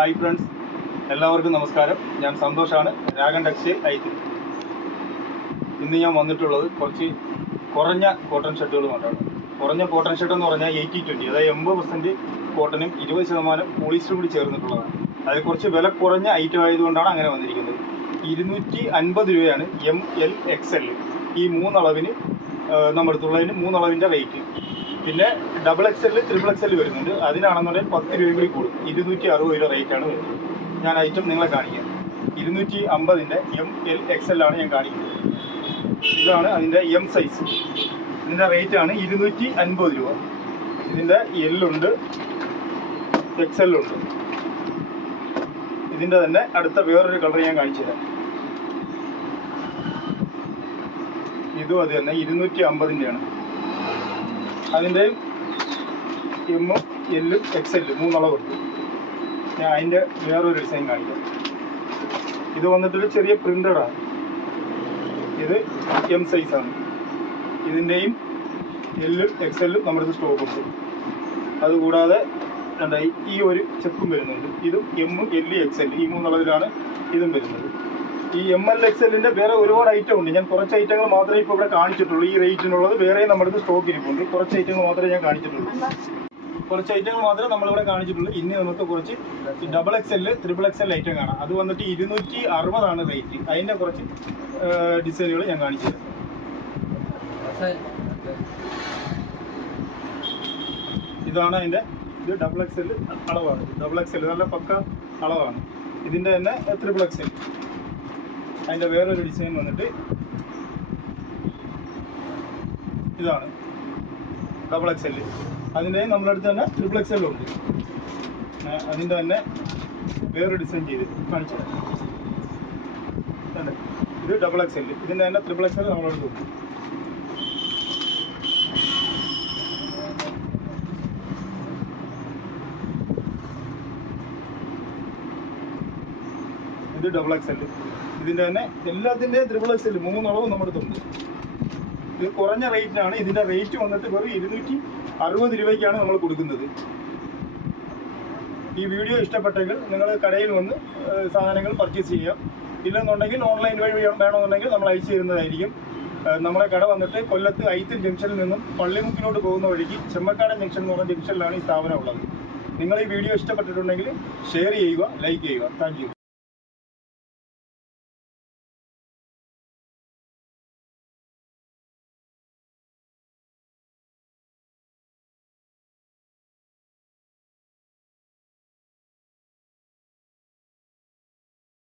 Hi friends. എല്ലാവർക്കും നമസ്കാരം. ഞാൻ സന്തോഷാണ്. രാഗൻ ടെക്സ്റ്റൈൽ ഐത്തിൽ ഇന്ന് ഞാൻ വന്നിട്ടുള്ളത് കുറച്ച് കുറഞ്ഞ കോട്ടൺ ഷർട്ടുകൾ കൊണ്ടാണ് കുറഞ്ഞ കോട്ടൺ ഷർട്ട് എന്ന് പറഞ്ഞാൽ എയ്റ്റി ട്വന്റി അതായത് എൺപത് പെർസെന്റ് കോട്ടനും ഇരുപത് ശതമാനം പോളിസ്റ്റർ കൂടി ചേർന്നിട്ടുള്ളതാണ്. അത് കുറച്ച് വില കുറഞ്ഞ ഐറ്റം ആയതുകൊണ്ടാണ് അങ്ങനെ വന്നിരിക്കുന്നത്. ഇരുന്നൂറ്റി അൻപത് രൂപയാണ് എം എൽ എക്സ് എൽ ഈ മൂന്നളവിന് നമ്മുടെ അടുത്തുള്ളതിന് മൂന്നളവിന്റെ റേറ്റ് പിന്നെ double X L triple X L വരുന്നുണ്ട്. അതിനാണെന്നുണ്ടെങ്കിൽ പത്ത് രൂപയും കൂടി കൂടും. ഇരുന്നൂറ്റി അറുപത് രൂപ റേറ്റാണ് വരുന്നത്. ഞാൻ ഐറ്റം നിങ്ങളെ കാണിക്കാം. ഇരുന്നൂറ്റി അമ്പതിന്റെ എം എൽ എക്സ് എല്ലാണ് ഞാൻ കാണിക്കുന്നത്. ഇതാണ് അതിന്റെ എം സൈസ് ഇതിന്റെ റേറ്റ് ആണ് ഇരുന്നൂറ്റി അൻപത് രൂപ. ഇതിന്റെ എല്ലുണ്ട് എക്സ് എല്ലുണ്ട് ഇതിന്റെ തന്നെ അടുത്ത വേറൊരു കളർ ഞാൻ കാണിച്ചു തരാം. ഇതും അത് തന്നെ ഇരുന്നൂറ്റി അമ്പതിന്റെയാണ്. അതിന്റെ എമ്മും എല്ലും എക്സ് എല്ലും മൂന്നളവുണ്ട് ഞാൻ അതിന്റെ വേറൊരു ഡിസൈൻ കാണിക്കാം. ഇത് വന്നിട്ടൊരു ചെറിയ പ്രിന്റഡാണ് ഇത് എം സൈസാണ് ഇതിന്റെയും എല്ലും എക്സ് എല്ലും നമ്മുടെ സ്റ്റോക്ക് ഉണ്ട് അതുകൂടാതെ ഈ ഒരു ചെപ്പും വരുന്നുണ്ട്. ഇതും എമ്മും എല്ലും എക്സ് എല്ലും ഈ മൂന്നളവിലാണ് ഇതും വരുന്നത്. ഈ എം എൽ എക്സ് എല്ലിന്റെ വേറെ ഒരുപാട് ഐറ്റം ഉണ്ട്. ഞാൻ കുറച്ച് ഐറ്റങ്ങൾ മാത്രമേ ഇപ്പോൾ ഇവിടെ കാണിച്ചിട്ടുള്ളൂ. ഈ റേറ്റിനുള്ളത് വേറെ നമ്മുടെ സ്റ്റോക്ക് ഇരിപ്പുണ്ട്. കുറച്ച് ഐറ്റങ്ങൾ മാത്രമേ ഞാൻ കാണിച്ചിട്ടുള്ളൂ. കുറച്ച് ഐറ്റങ്ങൾ മാത്രമേ നമ്മളിവിടെ കാണിച്ചിട്ടുള്ളൂ. ഇനി നമുക്ക് കുറച്ച് double X L triple X L item കാണാം. അത് വന്നിട്ട് ഇരുന്നൂറ്റി അറുപതാണ് റേറ്റ് അതിന്റെ കുറച്ച് ഡിസൈനുകൾ ഞാൻ കാണിച്ചു ഇതാണ് അതിന്റെ ഇത് ഡബിൾ എക്സ് എൽ അളവാണ്. ഡബിൾ എക്സ് നല്ല പക്ക അളവാണ്. ഇതിന്റെ തന്നെ ത്രിബിൾ എക്സ് എൽ അതിന്റെ വേറൊരു ഡിസൈൻ വന്നിട്ട് ഇതാണ് ഡബിൾ എക്സ് എൽ അതിന്റെ നമ്മുടെ അടുത്ത് തന്നെ ട്രിപ്പിൾ എക്സ് എല്ലും ഉണ്ട്. അതിന്റെ തന്നെ വേറൊരു ഡിസൈൻ ചെയ്ത് കാണിച്ചു? ഇത് ഡബിൾ എക്സ് എൽ ഇതിന്റെ തന്നെ ട്രിപ്പിൾ എക്സ് എൽ നമ്മുടെ ഇത് ഡബിൾ എക്സ് എൽ ഇതിന്റെ തന്നെ എല്ലാത്തിന്റെയും ത്രിബിൾ എക്സ് എൽ മൂന്നളവും നമ്മുടെ അടുത്തുണ്ട് ഇത് കുറഞ്ഞ റേറ്റിനാണ് ഇതിന്റെ റേറ്റ് വന്നിട്ട് വെറും ഇരുന്നൂറ്റി അറുപത് രൂപയ്ക്കാണ് നമ്മൾ കൊടുക്കുന്നത്. ഈ വീഡിയോ ഇഷ്ടപ്പെട്ടെങ്കിൽ നിങ്ങൾ കടയിൽ വന്ന് സാധനങ്ങൾ പർച്ചേസ് ചെയ്യാം. ഇല്ലെന്നുണ്ടെങ്കിൽ ഓൺലൈൻ വഴി വേണമെന്നുണ്ടെങ്കിൽ നമ്മൾ അയച്ചു തരുന്നതായിരിക്കും. നമ്മളെ കട വന്നിട്ട് കൊല്ലത്ത് ഐത്തിൽ ജംഗ്ഷനിൽ നിന്നും പള്ളിമുക്കിലോട്ട് പോകുന്ന വഴിക്ക് ചെമ്മക്കാടൻ ജംഗ്ഷൻ എന്ന് പറഞ്ഞ ജംഗ്ഷനിലാണ് ഈ സ്ഥാപനം ഉള്ളത്. നിങ്ങൾ ഈ വീഡിയോ ഇഷ്ടപ്പെട്ടിട്ടുണ്ടെങ്കിൽ ഷെയർ ചെയ്യുക ലൈക്ക് ചെയ്യുക. താങ്ക്